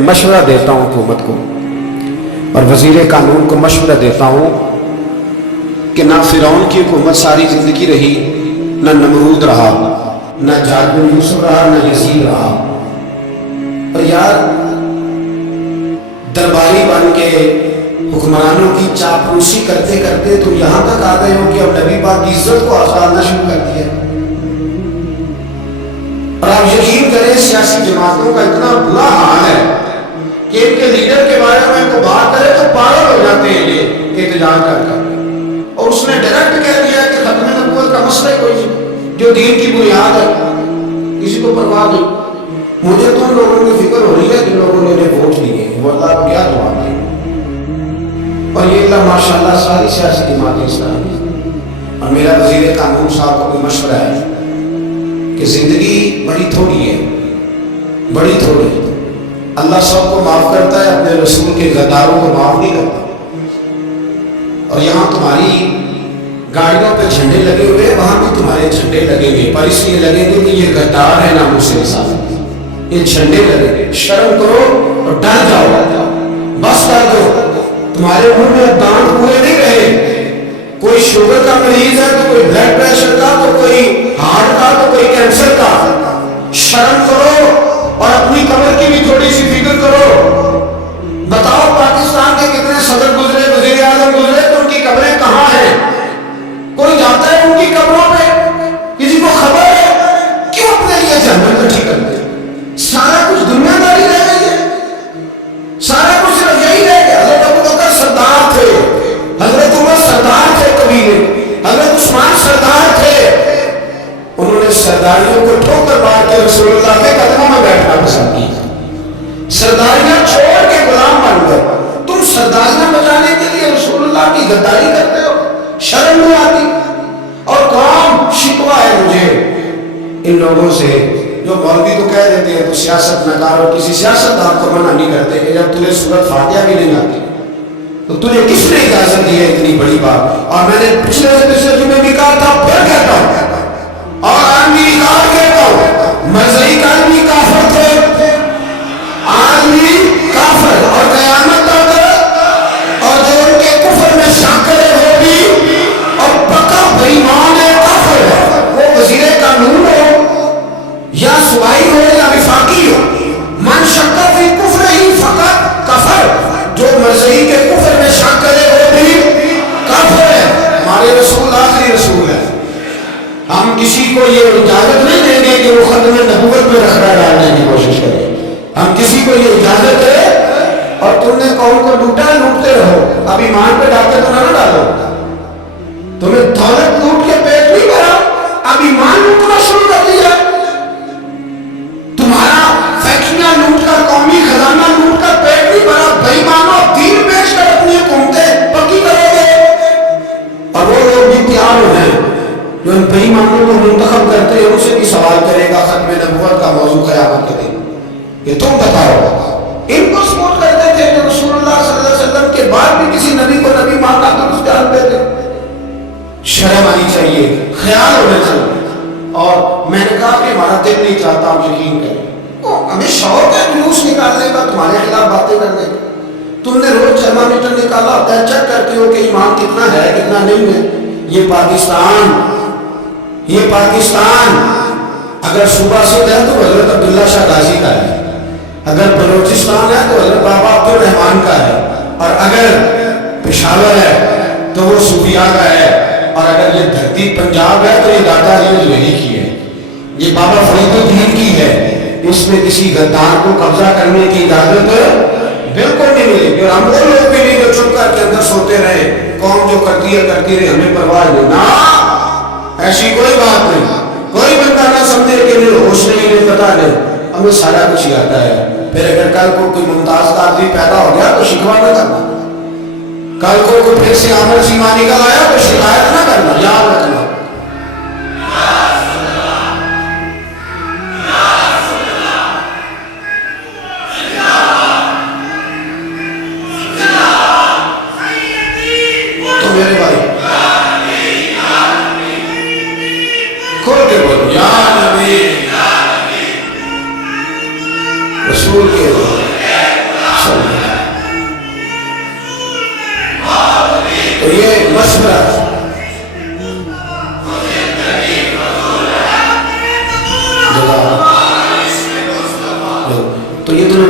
مشورہ دیتا ہوں حکومت کو اور وزیر قانون کو مشورہ دیتا ہوں کہ نہ فرعون کی حکومت ساری زندگی رہی، نہ نمرود رہا، نہ حجاج بن یوسف رہا، نہ یزید رہا، اور یار درباری بن کے حکمرانوں کی چاپلوسی کرتے کرتے تم یہاں تک آ گئے ہو کہ اب نبی پاک کی عزت کو آزادنا شروع کر دیا۔ اور آپ یقین کریں سیاسی جماعتوں کا اتنا برا حال ہے کہ ان کے لیڈر کے بارے میں کوئی بات کرے تو پاگل ہو جاتے ہیں یہ احتجاج کر کر، اور اس نے ڈائریکٹ کہہ دیا کہ ختم نبوت کا مسئلہ کوئی نہیں، جو دین کی بنیاد ہے کسی کو پرواہ نہیں۔ مجھے تو ان لوگوں کی فکر ہو رہی ہے جن لوگوں نے انہیں ووٹ دیے، وہ اللہ کو کیا جواب دیں۔ اور یہ اللہ ماشاءاللہ ساری سیاسی جماعتیں اسلامی، اور میرا وزیر قانون صاحب کو بھی مشورہ ہے کہ زندگی بڑی تھوڑی ہے، بڑی تھوڑی ہے، اللہ سب کو معاف کرتا ہے، اپنے رسول کے غداروں کو معاف نہیں کرتا۔ اور یہاں تمہاری گاڑیوں پہ جھنڈے لگے ہوئے، وہاں بھی تمہارے جھنڈے لگیں گے، پر اس لیے لگیں گے کہ یہ غدار ہے ناموس کے ساتھ، یہ جھنڈے لگیں گے۔ شرم کرو اور ڈر جاؤ، بس کر دو، تمہارے منہ میں دانت پورے نہیں رہے۔ کوئی شوگر کا مریض ہے تو کوئی بلڈ پریشر کا، تو کوئی ہارٹ کا، تو کوئی کینسر کا۔ شرم کرو اور اپنی قبر کی بھی تھوڑی سی فکر کرو۔ بتاؤ پاکستان کے کتنے صدر گزرے، وزیر اعظم گزرے، تو ان کی قبریں کہاں ہیں؟ کوئی جاتا ہے ان کی قبروں پہ؟ کسی کو خبر ہے؟ کیوں اپنے لیے جہنم کٹھی کرتے ہیں؟ سارا کچھ دنیا داری رہ گئی ہے، سارا کچھ صرف یہی رہ گیا۔ حضرت ابوبکر سردار تھے، حضرت عمر سردار تھے، قبیلے حضرت عثمان سردار تھے، انہوں نے سرداریوں کو ٹھوکر مار کے رسول اللہ کے قدموں میں بیٹھنا پسند کی، سرداریاں چھوڑ کے غلام بن گئے۔ تم سرداریاں بچانے کے لیے رسول اللہ کی غداری کرتے ہو، شرم نہیں آتی؟ اور کام شکوا ہے مجھے ان لوگوں سے جو مولوی تو کہہ دیتے ہیں تو سیاست نہ کرو، کسی سیاستدان کو منع نہیں کرتے کہ جب تجھے سورت فاتحہ بھی نہیں آتی تو تجھے کس نے اجازت دی ہے اتنی بڑی بات؟ اور میں نے پچھلے جمعے بھی کہا تھا، پھر کہتا ہوں اور آدمی کار کہتا ہوں، مرزائی کا آدمی کافر تھے، آدمی کافر، اور قیامت تک اور جو ان کے کفر میں شاکر ہوگی اور پکا بے ایمان ہے، کافر ہے، وہ وزیر قانون ہو یا صوبائی ہو یا وفاقی ہو، من شک فی کفر ہی فقط کفر، جو مرزائی کے کفر میں شک کرے وہ بھی کافر ہے۔ ہمارے رسول آخری رسول ہے، ہم کسی کو یہ اجازت نہیں دیں گے کہ وہ ختم نبوت میں رکھنا ڈالنے کی کوشش کرے۔ ہم کسی کو یہ اجازت ہے، اور تم نے قوم کو لوٹا، لوٹتے رہو، اب ایمان پہ ڈاکے تو نہ ڈالو۔ تمہیں دولت لوٹ کے پیٹ نہیں بھرا، اب ایمان لوٹنا شروع کر دیا، تمہارا فیکٹریاں لوٹ کر، قومی خزانہ لوٹ کر پیٹ نہیں بھرا، بے ایمانوں دین بیچ کر اپنی حکومتیں پکی کرو گے۔ اور وہ لوگ بھی تیار ہیں جو ان بے ایمانوں کو منتخب کرتے ہیں، ان سے بھی سوال کرے گا ختم نبوت کا موضوع قیامت کے دن کہ تم بتاؤ۔ ان کو سپورٹ کرتے تھے جو رسول اللہ صلی اللہ علیہ وسلم کے بعد بھی کسی نبی کو نبی ماننا تو اس جانتے تھے۔ شرم آنی چاہیے، خیال ہونا چاہیے۔ اور میں نے کہا کہ ہمارا دل نہیں چاہتا، ہم یقین کریں، ہمیں شوق ہے جلوس نکالنے کا، تمہارے خلاف باتیں کرنے کا۔ تم نے روز تھرمامیٹر نکالا ہوتا ہے، چیک کرتے ہو کہ ایمان کتنا ہے کتنا نہیں ہے۔ یہ پاکستان اگر صوبہ سے ہے تو حضرت عبداللہ شاہ غازی کا ہے، اگر بلوچستان ہے تو حضرت بابا عبد الرحمان کا ہے، اور اگر پشاور ہے تو وہ صوفیاء کا ہے، اور اگر یہ دھرتی پنجاب ہے تو یہ دادا علی جوہری کی ہے، یہ بابا فرید الدین کی ہے۔ اس میں کسی غدار کو قبضہ کرنے کی اجازت بالکل نہیں ملے گی۔ اور ہم وہ لوگ بھی نہیں جو چپ کر کے اندر سوتے رہے، قوم جو کرتی ہے کرتی رہے، ہمیں پرواہ نہیں، نہ ایسی کوئی بات نہیں۔ کوئی بندہ نہ سمجھے کہ نہیں ہوش نہیں پتہ نہیں، ہمیں سارا کچھ ہی آتا ہے۔ پھر اگر کل کو کوئی ممتاز کا آدمی پیدا ہو گیا تو شکوہ نہ کرنا، کل کو کوئی پھر سے عامر سیما نکل آیا تو شکایت نہ کرنا، یاد رکھنا۔ تو میرے بھائی کھول کے بولو، یا نبی رسول کے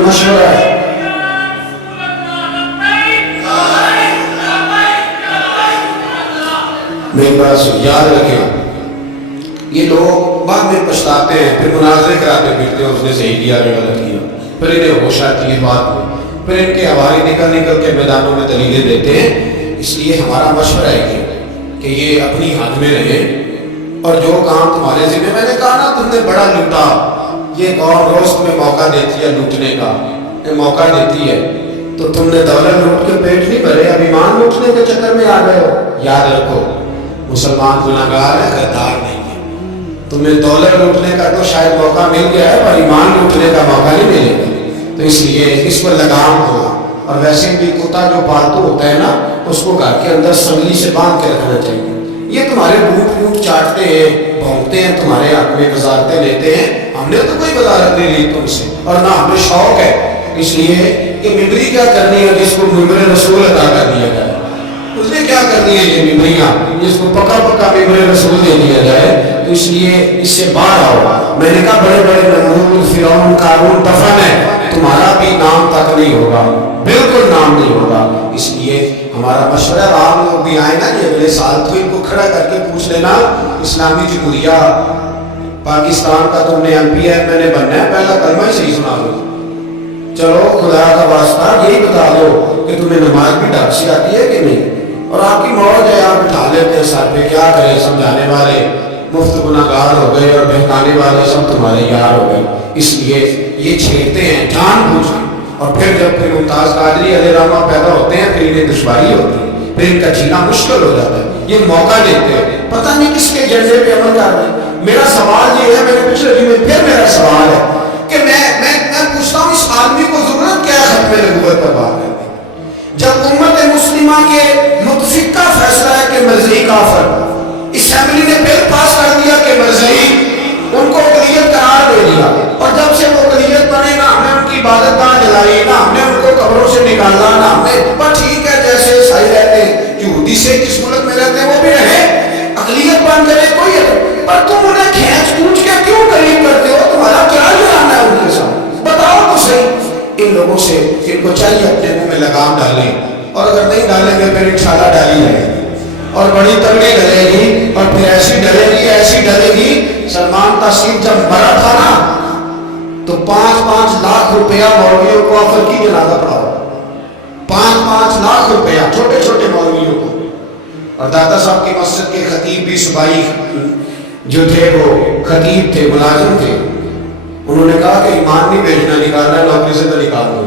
کوئی مشورہ ہے؟ میری بات یاد رکھیں، یہ لوگ بعد میں پچھتاتے ہیں، پھر مناظرے کراتے پھرتے ہیں اس نے صحیح کیا یا غلط کیا، پھر انہیں ہوش آتی ہے بات میں، پھر ان کے حوالے نکل نکل کے میدانوں میں دلیلیں دیتے ہیں۔ اس لیے ہمارا مشورہ ہے کہ یہ اپنی حد میں رہے، اور جو کام تمہارے ذمہ، میں نے کہا نا تم نے بڑا لوٹا، یہ قوم روز تمہیں موقع دیتی ہے لوٹنے کا، یہ موقع دیتی ہے تو تم نے دولت لوٹ کے پیٹ نہیں بھرے، اب ایمان لوٹنے کے چکر میں آ گئے ہو۔ یاد رکھو مسلمان گناہگار ہے، غدار نہیں ہے۔ تمہیں دولت لوٹنے کا تو شاید موقع مل گیا ہے، پر ایمان لوٹنے کا موقع نہیں ملے گا، تو اس لیے اس پر لگام ہو۔ اور ویسے بھی کتا جو پالتو ہوتا ہے نا، اس کو گھر کے اندر سنگلی سے باندھ کے رکھنا چاہیے۔ یہ تمہارے بوٹ چاٹتے ہیں، بھونکتے ہیں، تمہارے حق میں وزارتیں لیتے ہیں، ہم نے تو کوئی وزارت نہیں لی تم سے، اور نہ ہمیں شوق ہے۔ اس لیے کہ ممبری کیا کرنی ہے جس کو ممبر رسول عطا کر دیا جائے، اس نے کیا کرنی ہے یہ ممبریاں جس کو پکا پکا ممبر رسول دے دیا جائے، تو اس لیے اس سے باہر آؤ۔ میں نے کہا بڑے بڑے نمرود، فرعون، قارون دفن ہے، تمہارا بھی نام تک نہیں ہوگا، بالکل نام نہیں ہوگا۔ اس لیے ہمارا مشورہ، آپ لوگ بھی آئے نا یہ اگلے سال تو ان کو کھڑا کر کے پوچھ لینا، اسلامی جمہوریہ پاکستان کا تم نے ایم پی ہے، میں نے بننا ہے، پہلا کلمہ ہی صحیح سنا دو، چلو خدا کا واسطہ یہی بتا دو کہ تمہیں نماز بھی ڈھنگ سے آتی ہے کہ نہیں، اور آپ کی موت ہے، آپ بٹھا لیتے ہیں سر پہ، کیا کریں، سمجھانے والے مفت گناہگار ہو گئے اور بہکانے والے سب تمہارے یار ہو گئے۔ اس لیے یہ چھیڑتے ہیں جان بوجھ کے، اور پھر جب پھر ممتاز قادری علیہ رحمہ پیدا ہوتے ہیں، پھر انہیں دشواری ہوتی ہے، پھر ان کا جینا مشکل ہو جاتا ہے، یہ موقع دیتے ہیں، پتہ نہیں کس کے ایجنڈے پہ عمل کر رہے ہیں۔ میرا سوال یہ ہے، میرے پچھلے دن میں پھر میرا سوال ہے کہ میں پوچھتا ہوں اس آدمی کو ضرورت کیا ہے ختم نبوت پر بات کرنے کی؟ جب امت مسلمہ کے متفق کا فیصلہ ہے کہ مرزئی کافر، اسمبلی نے بل پاس کر دیا کہ مرزئی، ان کو اقلیت قرار دے دیا، اور جب سے وہ اقلیت بنے نا ہم نے ان کی عبادت گاہ جلائی، نہ ہم نے ان کو قبروں سے نکالا، نہ ہم نے، پر ٹھیک ہے جیسے عیسائی رہتے ہیں، یہودی سے جس ملک میں رہتے ہیں وہ بھی رہے، اقلیت بن کرے کوئی ہے، پر تم انہیں کھینچ کھونچ کے کیوں قریب کرتے ہو؟ تمہارا کیا جانا ہے ان کے ساتھ؟ بتاؤ تو صحیح۔ ان لوگوں سے ان کو چاہیے اپنے منہ میں لگام ڈالیں، اور اگر نہیں ڈالیں گے پھر انشاءاللہ ڈالی جائے گی، اور بڑی تگڑی ڈلے گی، اور پھر ایسی ڈلے گی۔ سلمان تاثیر جب مرا تھا نا تو 5-5 لاکھ روپیہ مولویوں کو آفر کی جنازہ پڑھاؤ، 5-5 لاکھ روپیہ چھوٹے چھوٹے مولویوں کو، اور دادا صاحب کی مسجد کے خطیب بھی صوبائی جو تھے وہ خطیب تھے، ملازم تھے، انہوں نے کہا کہ ایمان نہیں بھیجنا، نکالنا ہے نوکری سے تو نکال دو۔